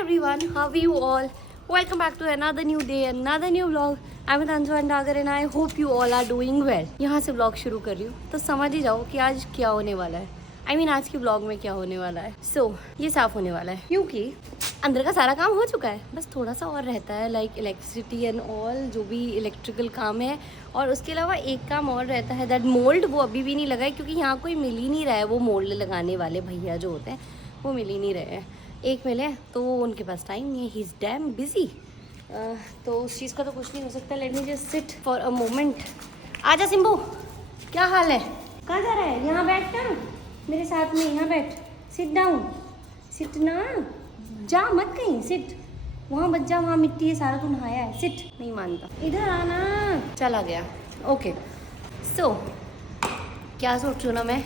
everyone, how are you all? Welcome back to another new day, another new vlog. I'm with Anju and Dagar and I hope you all are doing well. यहाँ से vlog शुरू कर रही हूँ तो समझ ही जाओ कि आज क्या होने वाला है. आज की vlog में क्या होने वाला है. ये साफ होने वाला है क्योंकि अंदर का सारा काम हो चुका है, बस थोड़ा सा और रहता है लाइक इलेक्ट्रिसिटी एंड ऑल जो भी इलेक्ट्रिकल काम है. और उसके अलावा एक काम और रहता है दैट मोल्ड, वो अभी भी नहीं लगा है क्योंकि यहाँ कोई मिल ही नहीं रहा है. वो मोल्ड लगाने वाले भैया जो होते हैं वो मिल ही नहीं रहे हैं. एक मिले तो उनके पास टाइम नहीं है, ही इज़ डैम बिजी. तो उस चीज़ का तो कुछ नहीं हो सकता. Let me just sit for a moment. आजा सिम्बू, क्या हाल है? कहाँ जा रहा है? यहाँ बैठ ना मेरे साथ में, यहाँ बैठ. सिट डाउन, सिट ना, जा मत कहीं, सिट. वहाँ बच जा, वहाँ मिट्टी है, सारा तू नहाया है. सिट. नहीं मानता, इधर आना. चला गया. ओके सो क्या सोच रही हूँ ना मैं,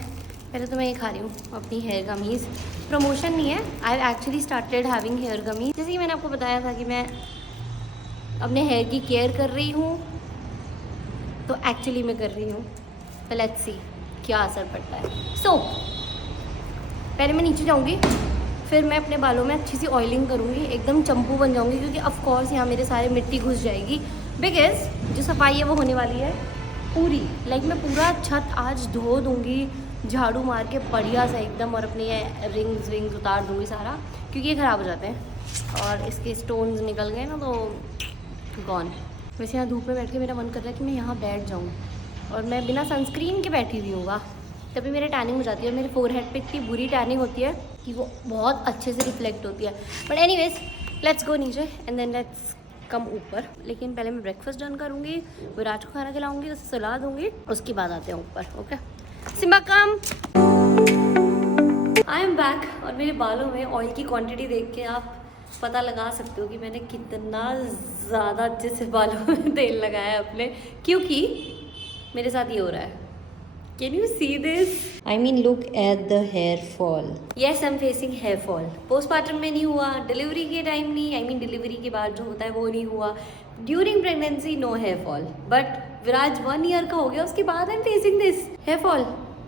पहले तो मैं ये खा रही हूँ अपनी हेयर गमीज़. प्रमोशन नहीं है, I actually started having hair gummies. जैसे कि मैंने आपको बताया था कि मैं अपने हेयर की केयर कर रही हूँ, तो एक्चुअली मैं कर रही हूँ. तो लेट्स सी क्या असर पड़ता है. सो पहले मैं नीचे जाऊँगी, फिर मैं अपने बालों में अच्छी सी ऑयलिंग करूँगी, एकदम चंपू बन जाऊँगी क्योंकि ऑफ कोर्स यहाँ मेरे सारे मिट्टी घुस जाएगी. बिकॉज जो सफाई है वो होने वाली है पूरी. लाइक मैं पूरा छत आज धो दूँगी झाड़ू मार के बढ़िया सा एकदम, और अपने ये रिंग्स विंग्स उतार दूँगी सारा क्योंकि ये ख़राब हो जाते हैं और इसके स्टोन्स निकल गए ना तो गॉन. वैसे यहाँ धूप में बैठ के मेरा मन कर रहा है कि मैं यहाँ बैठ जाऊँ, और मैं बिना सनस्क्रीन के बैठी हुई हूँ तभी मेरे टैनिंग हो जाती है. मेरे फोरहेड पे इतनी बुरी टैनिंग होती है कि वो बहुत अच्छे से रिफ्लेक्ट होती है. बट एनीवेज लेट्स गो नीचे एंड देन लेट्स कम ऊपर. लेकिन पहले मैं ब्रेकफास्ट डन करूँगी, विराज को खाना खिलाऊँगी, उसे सुला दूँगी, उसके बाद आते हैं ऊपर. Okay Simba come. I am back. और मेरे बालों में ऑयल की क्वांटिटी देख के आप पता लगा सकते हो कि मैंने कितना ज़्यादा अच्छे से बालों में तेल लगाया है अपने, क्योंकि मेरे साथ ये हो रहा है. Can you see this? I mean look at the hair fall. Yes I am facing hair fall. Postpartum में नहीं हुआ, डिलीवरी के टाइम नहीं, आई मीन डिलीवरी के बाद जो होता है वो नहीं हुआ, during pregnancy no hair fall. But Viraj 1 year का हो गया, उसके बाद I am facing this hair fall.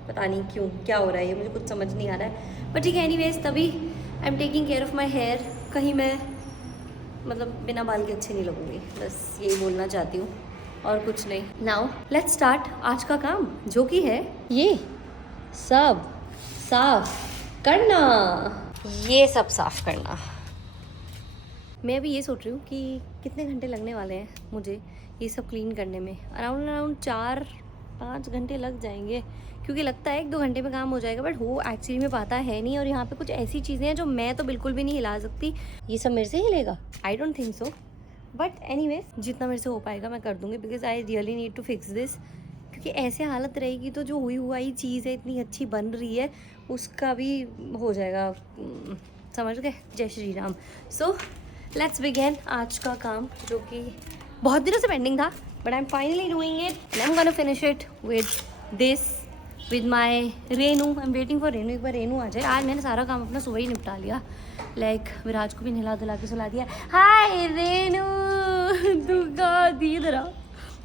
पता नहीं क्यों, क्या हो रहा है ये मुझे कुछ समझ नहीं आ रहा है. बट ठीक है, एनीवेज तभी I am taking care of my hair. कहीं मैं मतलब बिना बाल के अच्छी नहीं लगूंगी, बस यही बोलना चाहती हूँ और कुछ नहीं. नाउ लेट्स स्टार्ट आज का काम, जो कि है ये सब साफ करना. ये सब साफ करना. मैं अभी ये सोच रही हूँ कि कितने घंटे लगने वाले हैं मुझे ये सब क्लीन करने में. अराउंड 4-5 घंटे लग जाएंगे क्योंकि लगता है 1-2 घंटे में काम हो जाएगा, बट वो एक्चुअली में पाता है नहीं. और यहाँ पे कुछ ऐसी चीज़ें हैं जो मैं तो बिल्कुल भी नहीं हिला सकती. ये सब मेरे से हिलेगा? I don't think so. But anyways जितना मेरे से हो पाएगा मैं कर दूँगी, because I really need to fix this. क्योंकि ऐसे हालत रहेगी तो जो हुई हुआ ही चीज़ है इतनी अच्छी बन रही है उसका भी हो जाएगा. समझ गए? जय Shri Ram. So let's begin आज का काम, जो कि बहुत दिनों से पेंडिंग था, but I am finally doing it and I am gonna finish it with this with my Renu. I am waiting for Renu. एक बार रेनू आ जाए. आज मैंने सारा काम अपना सुबह ही निपटा लिया. लाइक विराज को भी नहला धुला के सुला दिया. हाय रेनू, तू कहाँ थी? इधर आ,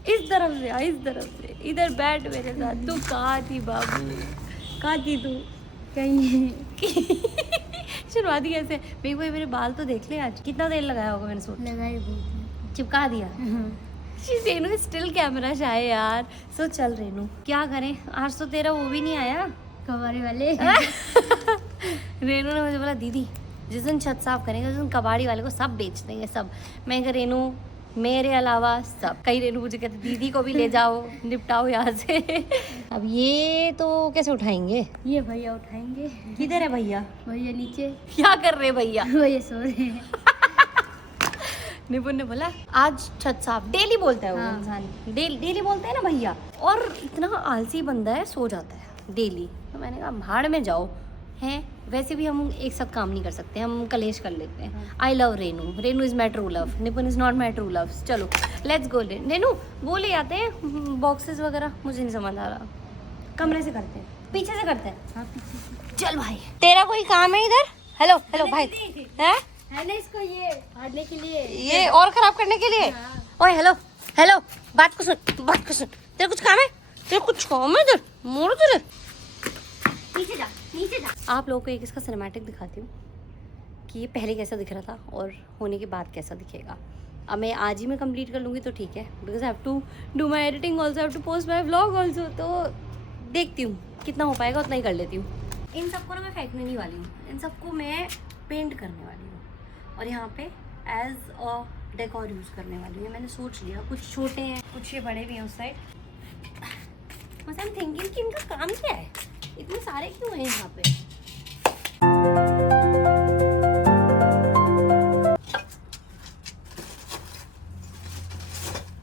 इस तरफ से आ, इस तरफ से इधर बैठ मेरे साथ. तू कहाँ थी बाबू, कहाँ थी तू? कहीं शुरुआती कैसे? मेरे बाल तो देख ले. आज कितना तेल लगाया होगा मैंने? सोच लगाई बहुत. चिपका दिया. रेनू स्टिल कैमरा शाय यार. सो चल रेनू, क्या करें, आज तो तेरा वो भी नहीं आया कबाड़ी वाले. रेनू ने मुझे बोला दीदी जिस दिन छत साफ करेंगे उस दिन कबाड़ी वाले को सब बेच देंगे सब. मैं कह रेनू मेरे अलावा सब. कई रेनू मुझे कहते दीदी को भी ले जाओ, निपटाओ यहाँ से. अब ये तो कैसे उठाएंगे? ये भैया उठाएंगे. किधर है भैया? भैया नीचे. क्या कर रहे भैया? भैया सो रहे हैं. निपुण ने बोला आज छत साफ. डेली बोलता है वो हाँ. इंसान, डेली बोलते हैं ना भैया. और इतना आलसी बंदा है, सो जाता है डेली. तो मैंने कहा भाड़ में जाओ. हैं वैसे भी हम एक साथ काम नहीं कर सकते, हम कलेश कर लेते हैं. I love Renu. Renu is my true love. Nipun is not my true love. चलो लेट्स गो. रेनू वो ले आते हैं बॉक्सेस वगैरह, मुझे नहीं समझ आ रहा. कमरे से करते हैं, पीछे से करते हैं. हाँ पीछे. चल भाई तेरा कोई काम है इधर? हेलो हेलो भाई. है ना इसको ये फाड़ने के लिए, ये और खराब करने के लिए. ओए हेलो हेलो, बात को सुन, बात को सुन. तेरा कुछ काम है? तेरा कुछ काम है इधर? मोड़ तुझे. नीचे जा, नीचे जा. आप लोगों को एक इसका सिनेमैटिक दिखाती हूँ. कि ये पहले कैसा दिख रहा था और होने के बाद कैसा दिखेगा। अब मैं आज ही मैं कंप्लीट कर लूँगी तो ठीक है, because I have to do my editing also, have to post my vlog also. तो देखती हूँ कितना हो पाएगा उतना ही कर लेती हूँ। इन सबको ना मैं फेंकने नहीं वाली हूँ, इन सबको मैं पेंट करने वाली हूँ और यहाँ पे एज अ डेकोर यूज़ करने वाली हूँ। मैंने सोच लिया, कुछ छोटे हैं कुछ ये बड़े भी हैं उस साइड। बस आई एम थिंकिंग कि इनका काम क्या है, इतने सारे क्यों हैं यहाँ पे।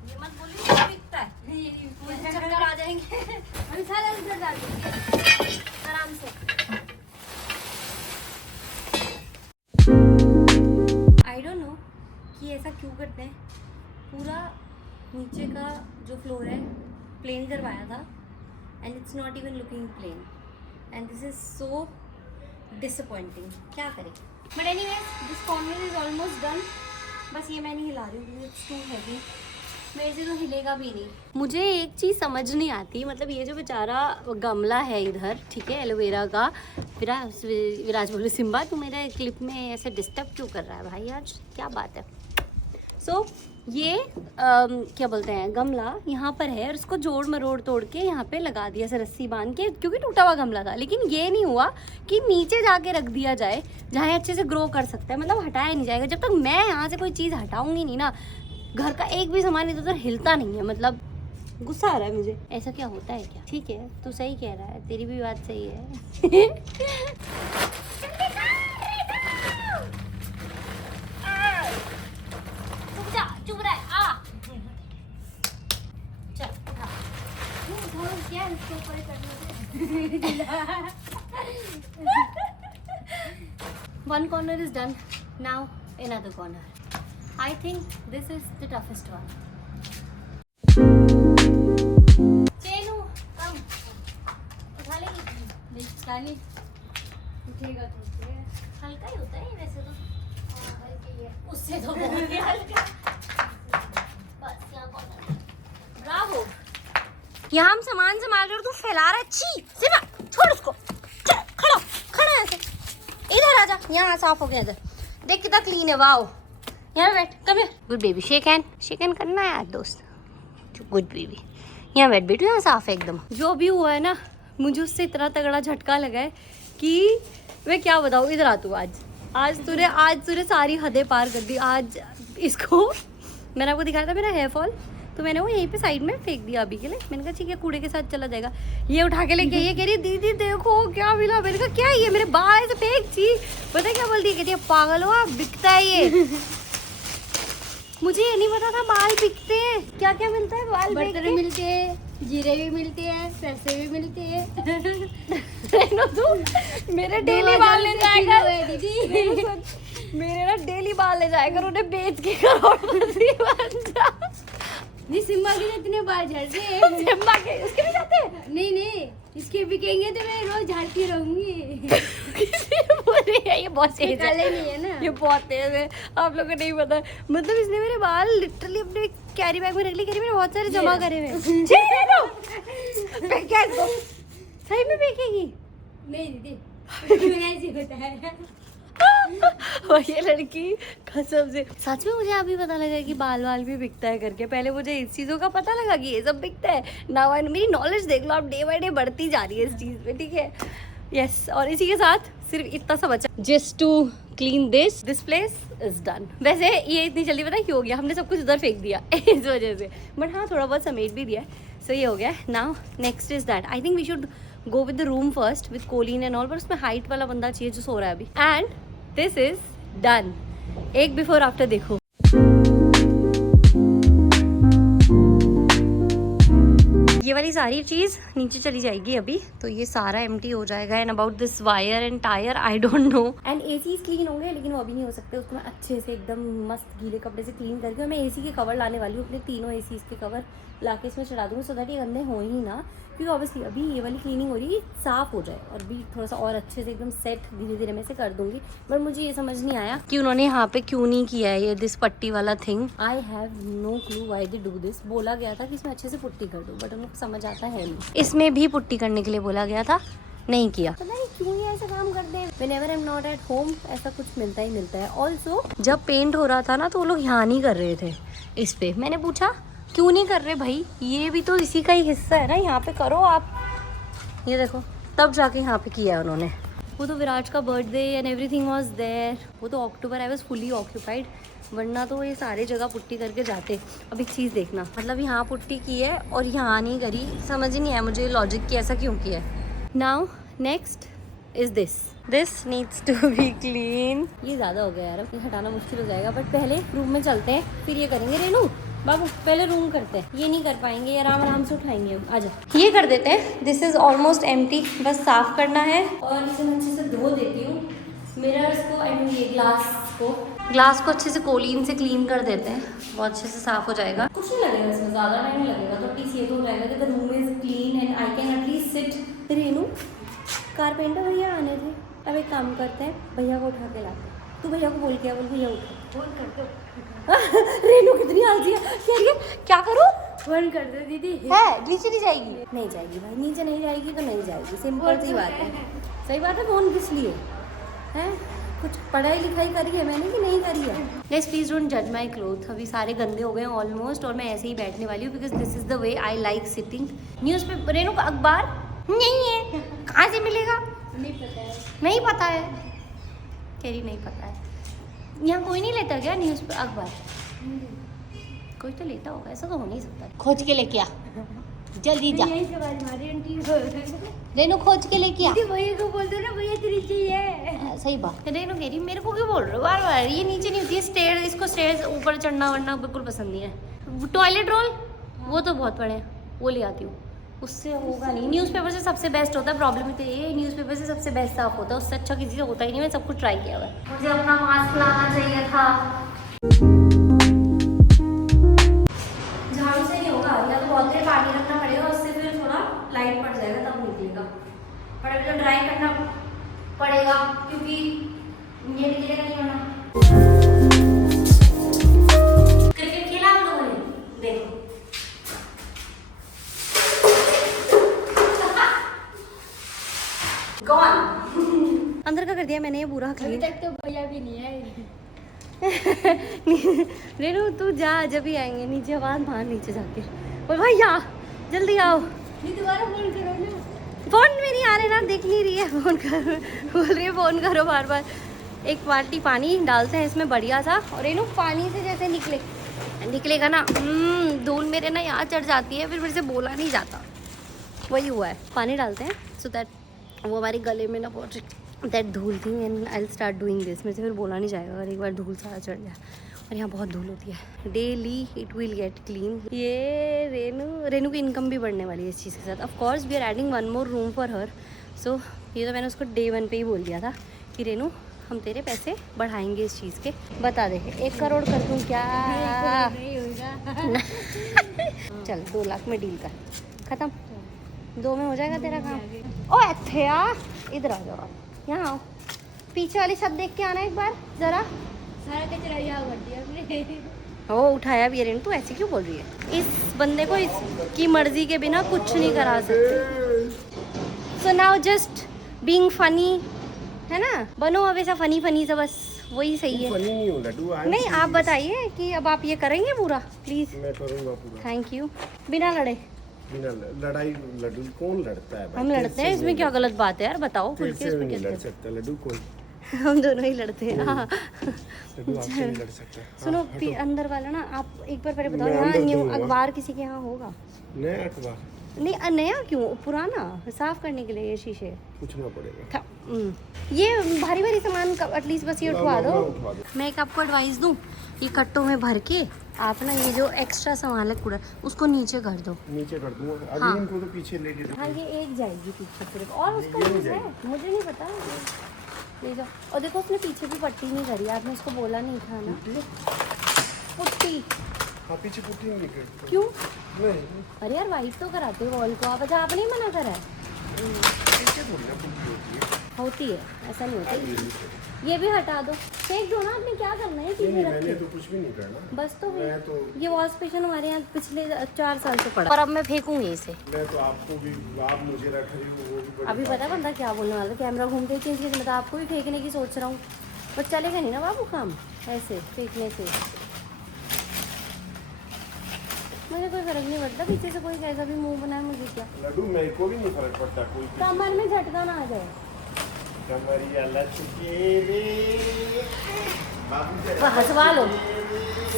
ये मत बोलिए ये बिकता है, मुझे चक्कर आ जाएंगे। हम सारा इधर डाल देंगे आराम से। आई डोंट नो कि ऐसा क्यों करते हैं। पूरा नीचे का जो फ्लोर है प्लेन करवाया था and it's not even looking plain and this is so disappointing. क्या करें, but anyways this corner is almost done. बस ये मैं नहीं हिला रही हूँ, इट्स टू हैवी, मेरे से तो हिलेगा भी नहीं। मुझे एक चीज़ समझ नहीं आती, मतलब ये जो बेचारा गमला है इधर, ठीक है, एलोवेरा का। विराज बोले सिम्बा तू मेरे क्लिप में ऐसे डिस्टर्ब क्यों कर रहा है भाई, आज क्या बात है। सो ये क्या बोलते हैं, गमला यहाँ पर है और इसको जोड़ मरोड़ तोड़ के यहाँ पे लगा दिया ऐसे रस्सी बांध के, क्योंकि टूटा हुआ गमला था। लेकिन ये नहीं हुआ कि नीचे जाके रख दिया जाए जहाँ अच्छे से ग्रो कर सकता है, मतलब हटाया नहीं जाएगा। जब तक मैं यहाँ से कोई चीज़ हटाऊंगी नहीं ना, घर का एक भी सामान इधर उधर हिलता नहीं है। मतलब गुस्सा आ रहा है मुझे, ऐसा क्या होता है क्या। ठीक है तू सही कह रहा है, तेरी भी बात सही है। चुप रहा है, आ चल उठा। क्या है इसके ऊपर करने। One corner is done. Now another corner. I think this is the toughest one. चेनू कम उठा लेगी, उठा ली, उठेगा तो हल्का ही होता है वैसे तो, उससे तो बहुत ही हल्का। बस यहाँ कॉर्नर, ब्रावो। यहाँ हम सामान संभाल रहे हो, तू फैला रहा है। छी सिवा, छोड़ उसको, खड़ा खड़ा ऐसे, इधर आजा। यहाँ साफ हो गया, इधर देख कितना क्लीन है, वाओ। यहाँ बैठ, come here, good baby, shake hand करना है यार दोस्त, गुड बेबी। यहाँ बैठ बेटू, यहाँ साफ है एकदम। जो भी हुआ है ना, मुझे उससे इतना तगड़ा झटका लगा है कि मैं क्या बताऊँ। इधर आ तू, आज तूने सारी हदें पार कर दी। आज इसको मैंने आपको दिखाया था मेरा हेयर फॉल, तो मैंने वो यहीं पे साइड में फेंक दिया अभी के लिए। मैंने कहा ठीक है कूड़े के साथ चला जाएगा। ये उठा के लेके ये कह रही दीदी देखो क्या मिला। मैंने कहा क्या है ये, मेरे बाल ऐसे फेंक छी। पता है क्या बोलती है, कहती है पागल हो आप, बिकता है ये। मुझे ये नहीं पता था बाल बिकते हैं। क्या क्या मिलता है बाल? बर्तन मिलते हैं, जीरे भी मिलते हैं, पैसे भी मिलते हैं। तू मेरे डेली बाल ले जाएगा दीदी, मेरे ना डेली बाल ले जाएगा, उन्हें बेच के करोड़पति बन जा। नहीं सिम्बा के इतने बाल झड़ रहे हैं। सिम्बा के उसके भी जाते हैं? नहीं इसके बिकेंगे तो मैं रोज झाड़ती रहूंगी। ये बहुत तेज है, नहीं है ना, ये बहुत तेज है, आप लोगों को नहीं पता। मतलब इसने मेरे बाल लिटरली अपने कैरी बैग में रख ली, कह रही मैंने बहुत सारे जमा करे हुए। सही में फेंकेगी? नहीं दीदी ऐसे होता है। और ये लड़की कसम से, सच में मुझे अभी पता लगा कि बाल भी बिकता है करके। पहले मुझे इस चीज़ों का पता लगा कि ये सब बिकता है। नाउ मेरी नॉलेज देख लो आप, डे बाय डे बढ़ती जा रही है इस चीज़ पे, ठीक है। यस, और इसी के साथ सिर्फ इतना सा बचा, just to clean this place is done. वैसे ये इतनी जल्दी पता है क्यों हो गया, हमने सब कुछ उधर फेंक दिया इस वजह से, बट हाँ थोड़ा बहुत समेट भी दिया है। सो ये हो गया। Now next is that, I think we should go with the room first with Colin and all, पर उसमें हाइट वाला बंदा चाहिए जो सो रहा है अभी। And this is done. एक बिफोर आफ्टर देखो। ये वाली सारी चीज़ नीचे चली जाएगी अभी, तो ये सारा एम्प्टी हो जाएगा। And about this wire and tyre I don't know. And ACs clean होंगे, लेकिन वो अभी नहीं हो सकते। उसको मैं अच्छे से एकदम मस्त गीले कपड़े से क्लीन करके मैं एसी के कवर लाने वाली हूँ। अपने तीनों एसीज के कवर लाके इसमें चढ़ा दूँगी, सो दैट ये गंदे हो ही ना। क्योंकि ऑब्वियसली अभी ये वाली क्लीनिंग हो रही है, साफ़ हो जाए और भी थोड़ा सा और अच्छे से एकदम सेट धीरे धीरे मैं से कर दूंगी। बट मुझे ये समझ नहीं आया कि उन्होंने यहाँ पे क्यों नहीं किया है ये दिस पट्टी वाला thing. I have no clue why they do this. बोला गया था कि इसमें अच्छे से पुट्टी कर दो, बट उनको समझ आता है नहीं। इसमें भी पुट्टी करने के लिए बोला गया था, नहीं किया। पता नहीं क्यों ये ऐसा काम करते हैं। Whenever I'm not at home ऐसा कुछ मिलता ही मिलता है। ऑल्सो जब पेंट हो रहा था ना तो वो लोग यहाँ नहीं कर रहे थे इस पे। मैंने पूछा क्यों नहीं कर रहे भाई, ये भी तो इसी का ही हिस्सा है ना, यहाँ पे करो आप। ये देखो तब जाके यहाँ पे किया है उन्होंने। वो तो विराज का birthday and everything was there. वो तो October I was fully occupied, वरना तो ये सारे जगह पुट्टी करके जाते। अब एक चीज़ देखना, मतलब यहाँ पुट्टी की है और यहाँ नहीं करी, समझ ही नहीं आया मुझे लॉजिक कि ऐसा क्यों किया है। Now next is this needs to be clean. ये ज़्यादा हो गया यार, अब ये हटाना मुश्किल हो जाएगा, बट पहले रूम में चलते हैं फिर ये करेंगे। रेनू बाबू पहले रूम करते हैं, ये नहीं कर पाएंगे, ये आराम आराम से उठाएंगे हम। आजा ये कर देते हैं। दिस इज ऑलमोस्ट एम्प्टी, बस साफ करना है और इसे मैं अच्छे से धो देती हूँ। मिरर्स को एंड ये ग्लास को अच्छे से कोलीन से क्लीन कर देते हैं, बहुत अच्छे से साफ हो जाएगा। कुछ नहीं लगेगा इसमें, ज़्यादा टाइम नहीं लगेगा, तो एटलीस्ट ये तो हो जाएगा कि the room is clean and I can at least sit. Renu carpenter भैया आने थे, अब एक काम करते हैं, भैया को उठा के लाते हैं। तू भैया को बोल के, बोल भैया उठा, फोन कर दो। रेनू कितनी आलसी है, कह रही है क्या करूँ, फोन कर दो दीदी। है नीचे नहीं जाएगी, नहीं जाएगी भाई, नीचे नहीं जाएगी तो नहीं जाएगी, सिंपल सी बात है। सही बात है, फोन किस लिए है, कुछ पढ़ाई लिखाई करी है मैंने कि नहीं करी है। गाइस प्लीज डोंट जज माय क्लोथ, अभी सारे गंदे हो गए हैं ऑलमोस्ट, और मैं ऐसे ही बैठने वाली हूँ because this is the way I like sitting. Newspaper, Renu का अखबार नहीं है, कहाँ से मिलेगा, नहीं पता है, नहीं पता है, कह रही नहीं पता है। यहाँ कोई नहीं लेता क्या न्यूज़ पे अखबार, कोई तो लेता होगा, ऐसा तो हो नहीं सकता। खोज के लेके आ, जल्दी जा यही सवाल हमारी आंटी रेनू, खोज के लेके आ। भैया को बोल दो ना, भैया तो नीचे ही है। सही बात। रेनू कह रही मेरे को क्यों बोल रहे हो बार बार, ये नीचे नहीं होती है स्टेयर, इसको स्टेयर ऊपर चढ़ना वरना बिल्कुल पसंद नहीं है। टॉयलेट रोल वो तो बहुत बड़े हैं, वो ले आती हूँ, उससे होगा नहीं। न्यूज़पेपर से सबसे बेस्ट होता है, प्रॉब्लम तो ये न्यूज़पेपर से सबसे बेस्ट साफ होता है, उससे अच्छा किसी से होता ही नहीं। मैं सब कुछ ट्राई किया हुआ है। मुझे अपना मास्क लाना चाहिए था, झाड़ू से नहीं होगा, या तो बहुत देर पानी रखना पड़ेगा, उससे फिर थोड़ा लाइट पड़ जाएगा तब निकलेगा, पर अभी तो ड्राई करना पड़ेगा क्योंकि ये निकलेगा नहीं वरना। क्रिकेट खेला हम लोगों ने, देखो गॉन। अंदर का कर दिया मैंने ये पूरा अभी क्लीन। तक तो भैया भी नहीं है। रेनू तू जा, जब भी आएंगे नीचे, आवाज बाहर नीचे जाके बोल भाई आ जल्दी आओ। नहीं दोबारा फोन करो ना, फोन में नहीं आ रहे ना, दिख नहीं रही है, फोन करो बोल रही है, फोन करो बार बार। एक बाल्टी पानी डालते हैं इसमें बढ़िया सा, और रेनू पानी से जैसे निकलेगा ना, धूल मेरे ना यहाँ चढ़ जाती है, फिर मेरे से बोला नहीं जाता, वही हुआ है। पानी डालते हैं सो दैट वो हमारे गले में ना बहुत दैट धूल थी, and I will start doing this. मेरे से फिर बोला नहीं जाएगा अगर एक बार धूल सारा चढ़ जाए, और यहाँ बहुत धूल होती है। Daily it will get clean. ये रेनू की इनकम भी बढ़ने वाली है इस चीज़ के साथ। Of course we are adding one more room for her, so ये तो मैंने उसको डे 1 पे ही बोल दिया था कि रेनू हम तेरे पैसे बढ़ाएंगे इस चीज़ के, बता दे 1 करोड़ कर दूँ क्या। नहीं होगा। चल 2 लाख में डील कर, ख़त्म, 2 में हो जाएगा तेरा काम। ओ अथया इधर आ जाओ आप, यहाँ आओ, पीछे वाली छत देख के आना एक बार ज़रा। सारा कचरा यहाँ कर दिया हमने। ओ उठाया भी है रेनू, तू ऐसे क्यों बोल रही है। इस बंदे को इसकी मर्जी के बिना कुछ नहीं करा सकते। So now just being funny, है ना, बनो अब ऐसा फनी सा, बस वही सही है। फनी नहीं हूँ लड्डू, नहीं आप बताइए कि अब आप ये करेंगे पूरा प्लीज। मैं करूँगा पूरा, थैंक यू। बिना लड़े, बिना लड़ाई। लड्डू कौन लड़ता है भाई? हम लड़ते हैं, इसमें क्या गलत बात है यार, बताओ खुल के से इसमें नहीं क्या लड़ सकता लड्डू कोई, हम दोनों ही लड़ते हैं। हाँ लड्डू आपसे नहीं लड़ सकता। सुनो हाँ, हटो। अंदर वाला ना, आप एक बार पहले बताओ, मैं यहाँ अंदर न्यू दूंगा। अखबार किसी के यहाँ होगा? नया अखबार नहीं नया क्यों, पुराना साफ करने के लिए ये शीशे पूछना पड़ेगा। था। ये भारी भारी सामान एटलीस्ट बस ये उठवा दो। उठवा दो। मैं एक आपको एडवाइस दूँ, ये कट्टों में भर के आप ना ये जो एक्स्ट्रा सामान है कूड़ा, उसको नीचे कर दो। नीचे कर दूंगा अभी। हाँ। इनको तो पीछे लेके दो। हाँ ये एक जाएगी पीछे सिर्फ, और उसका ये नहीं यूज़ है मुझे नहीं पता। ले जाओ, और देखो उसने पीछे भी पट्टी नहीं करी, आपने उसको बोला नहीं था ना। पुट्टी, हाँ पीछे पुट्टी नहीं निकली। क्यों? नहीं अरे यार वाइट तो कराते हो वॉल को आप, अच्छा आपने ही मना करा है। पीछे थोड़ी ना पुट्टी होती है। होती है, ऐसा नहीं होता। ये भी हटा दो, फेंक दो ना, आपने क्या करना है चीजें रख मैंने के। तो कुछ भी नहीं करना। बस तो मैं तो ये वॉश बेसिन हमारे यहाँ पिछले 4 साल से पड़ा, और अब मैं फेंकूंगी इसे। मैं तो आपको भी, आप मुझे रख रही हो वो भी बड़ी अभी पता है बंदा क्या बोलने वाला, कैमरा घूमते ही चेंज किया, मैं तो आपको भी फेंकने की सोच रहा हूँ, बट चलेगा नहीं ना बाबू काम ऐसे फेंकने से। मुझे कोई फर्क नहीं पड़ता, पीछे से कोई कैसा भी मुंह बनाए, मुझे क्या। लड्डू मेरे को भी नहीं फर्क पड़ता कोई। कमर में झटका ना आ जाए। कमरिया लचके रे बाबू जरा वह हंसवा लो,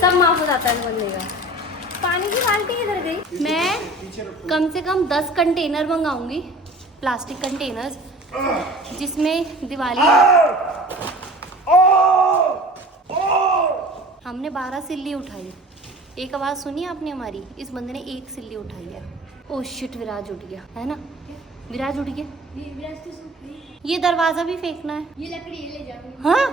सब माफ हो जाता है बंदे का। पानी की बाल्टी किधर गई? मैं कम से कम 10 कंटेनर मंगाऊंगी, प्लास्टिक कंटेनर्स, जिसमें दिवाली हमने 12 सिल्ली उठाई। एक आवाज़ सुनी आपने हमारी, इस बंदे ने 1 सिल्ली उठाई है। ओह शिट, विराज उठ गया है ना, विराज उठ गया। ये विराज तो सूख गई। ये दरवाज़ा भी फेंकना है। ये लकड़ी ये ले जाओ। हाँ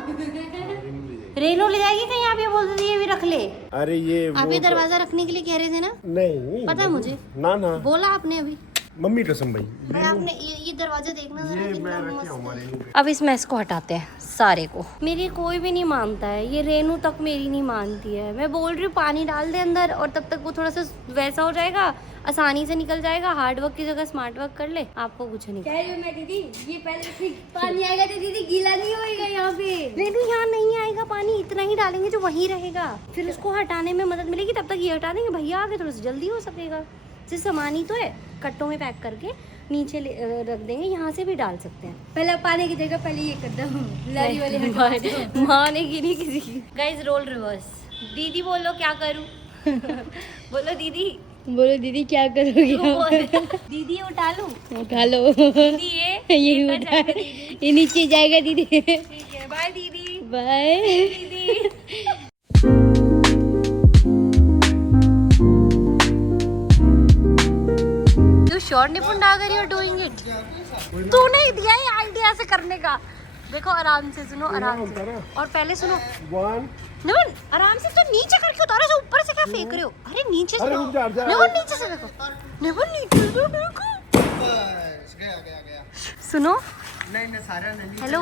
रेनो ले जाएगी कहीं, आप ये बोलते थे ये भी रख ले। अरे ये आप ये दरवाजा रखने के लिए कह रहे थे ना? नहीं पता है मुझे, ना ना बोला आपने अभी। मम्मी कसम भाई भाई आपने ये दरवाजा देखना जरा ये कितना मैं रखे मस्त हमारे है। मुंह पे। अब इस मैस को हटाते हैं सारे को। मेरी कोई भी नहीं मानता है, ये रेनू तक मेरी नहीं मानती है। मैं बोल रही हूँ पानी डाल दे अंदर, और तब तक वो थोड़ा सा वैसा हो जाएगा, आसानी से निकल जाएगा। हार्ड वर्क की जगह स्मार्ट वर्क कर ले, आपको कुछ नहीं। कह रही हूँ मैं दीदी, ये पहले ठीक पानी आएगा तो दीदी गीला नहीं होएगा यहाँ पे। रेनू यहाँ नहीं आएगा पानी, इतना ही डालेंगे जो वहीं रहेगा, फिर उसको हटाने में मदद मिलेगी। तब तक ये हटा देंगे, भैया आगे थोड़ा सा जल्दी हो सकेगा। सिर्फ सामान ही तो है, कट्टों में पैक करके नीचे रख देंगे, यहाँ से भी डाल सकते हैं। पहले पानी की जगह पहले ये कर दो लारी वाले मानेगी नहीं किसी की। Guys role reverse. दीदी बोलो क्या करूँ? बोलो दीदी। बोलो दीदी क्या करोगे? दीदी उठा लूँ? उठा लो। दीदी ये ऊपर उठा, जाएगा दीदी। ये नीचे जाएगा दीदी। ठीक है, बाय दीदी। बाय दीदी you sure Nipun Dagar you are doing it? तूने ही दिया है आइडिया से करने का। देखो आराम से सुनो, आराम से, और पहले सुनो। 1 निपुण आराम से, तो नीचे करके उतारो, से ऊपर से क्या फेंक रहे हो? अरे नीचे से अरे रुक जा, जा। निपुण नीचे से देखो, निपुण नीचे से देखो। गया सुनो नहीं सारा नहीं हेलो,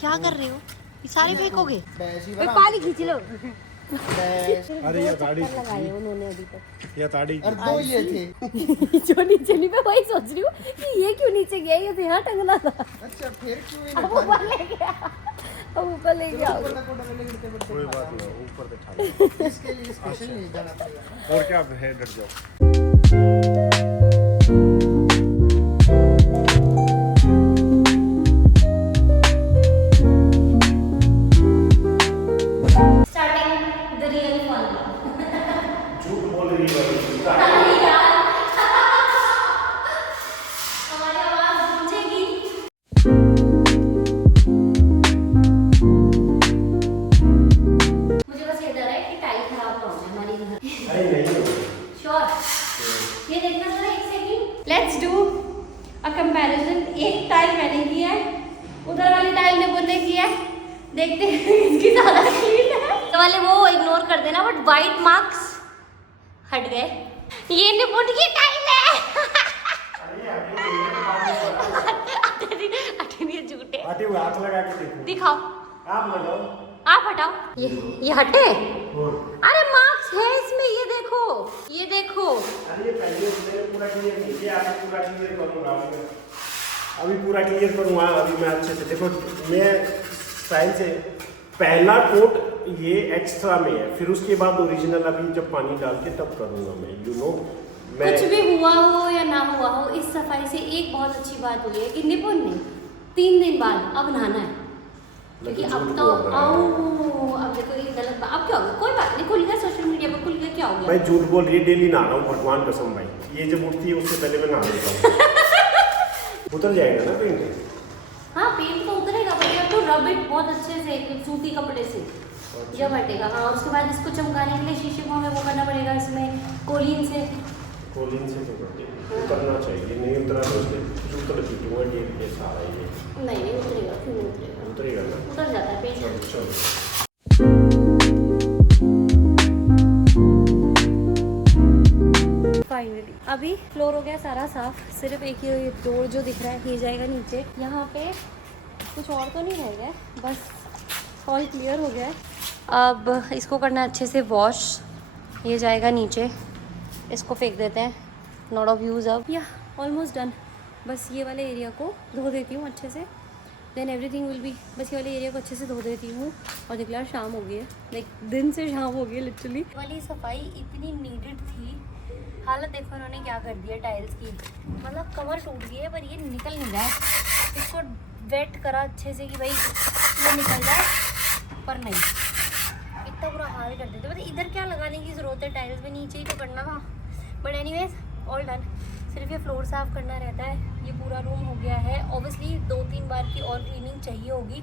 क्या कर रहे हो? ये सारे फेंकोगे? पानी खींच लो। अरे ये गाड़ी लगाए उन्होंने अभी तक। ये गाड़ी और 2 ये थे। जो नीचे नहीं, मैं वही सोच रही हूँ कि ये क्यों नीचे गया, ये तो यहाँ टंगना था। अच्छा फिर क्यों ही अब ऊपर ले गया, अब ऊपर ले गया। कोई बात नहीं, ऊपर बैठा लो। इसके लिए स्पेशल नहीं जाना पड़ेगा। और क्या है, डर जाओ। Starting the real fun. झूठ बोल रही है हमारी आवाज गूंजेगी। मुझे बस ये डर है कि टाइल खराब ना हो जाए हमारी घर। नहीं श्योर? ये देखना जरा एक second. Let's do a comparison. एक टाइल मैंने किया है, उधर वाली टाइल निपुण ने किया है, देखते हैं इसकी ज्यादा क्लीन है। तो वाले वो इग्नोर कर देना, बट वाइट मार्क्स हट गए। ये निपुण की टाइल है। ये झूठे। आटे हुए हाथ लगा के देखो। दिखाओ, आप लगाओ। आप हटाओ। ये हटे? अरे मार्क्स है इसमें, ये देखो, ये देखो। अरे ये पहले मैंने पूरा क्लियर नहीं किया, अभी पूरा क्लियर करूंगा। अभी पूरा क्लियर करूंगा। अभी मैं अच्छे से देखो, मैं स्टाइल से पहला कोट ये एक्स्ट्रा में है, फिर उसके बाद ओरिजिनल अभी जब पानी डाल के तब करूंगा मैं। यू नो मैं कुछ भी हुआ हो या ना हुआ हो, इस सफाई से एक बहुत अच्छी बात हुई है कि निपुण ने 3 दिन बाद अब नहाना है, क्योंकि अब तो अब देखो ये गलत बात। अब क्या होगा? कोई बात नहीं, खुल गया सोशल मीडिया पर, खुल गया, क्या हो गया? भाई झूठ बोल रही है, डेली नहा रहा हूँ भगवान कसम भाई। ये जब उठती है उससे पहले मैं नहा लेता हूँ। उतर जाएगा ना पेंट? हाँ पेंट तो उतरेगा, बट तो रब इट बहुत अच्छे से सूती कपड़े से, जब हटेगा। हाँ उसके बाद इसको चमकाने के लिए शीशे को हमें वो करना पड़ेगा, इसमें कोलिन से तो उतरना चाहिए। नहीं उतरा तो उसके जूतर पीटूंगा, डेढ़ के सारा ये नहीं उतरेगा, क्यों नहीं उतरेगा? उतरेगा ना। उतर जाता है पेंट। चलो चलो। फाइनली अभी फ्लोर हो गया सारा साफ, सिर्फ एक ये डोर जो दिख रहा है ये जाएगा नीचे। यहाँ पे कुछ और तो नहीं रह गया, बस ऑल क्लियर हो गया है। अब इसको करना है अच्छे से वॉश, ये जाएगा नीचे, इसको फेंक देते हैं, नॉट ऑफ यूज़। अब या ऑलमोस्ट डन, बस ये वाले एरिया को धो देती हूँ अच्छे से, देन एवरीथिंग विल बी। बस ये वाले एरिया को अच्छे से धो देती हूँ और निकला शाम हो गई है, लाइक दिन से शाम हो गई है लिटरली। वाली सफाई इतनी नीडेड थी, हालत देखो इन्होंने क्या कर दिया टाइल्स की, मतलब कमर टूट गई है पर ये निकल नहीं रहा है। इसको वेट करा अच्छे से कि भाई ये निकल जाए, पर नहीं, इतना बुरा हाल कर देते। मतलब इधर क्या लगाने की ज़रूरत है, टाइल्स में नीचे ही तो करना था। बट एनीवेज ऑल डन, सिर्फ ये फ्लोर साफ़ करना रहता है। ये पूरा रूम हो गया है, ऑब्वियसली 2-3 बार की और क्लीनिंग चाहिए होगी।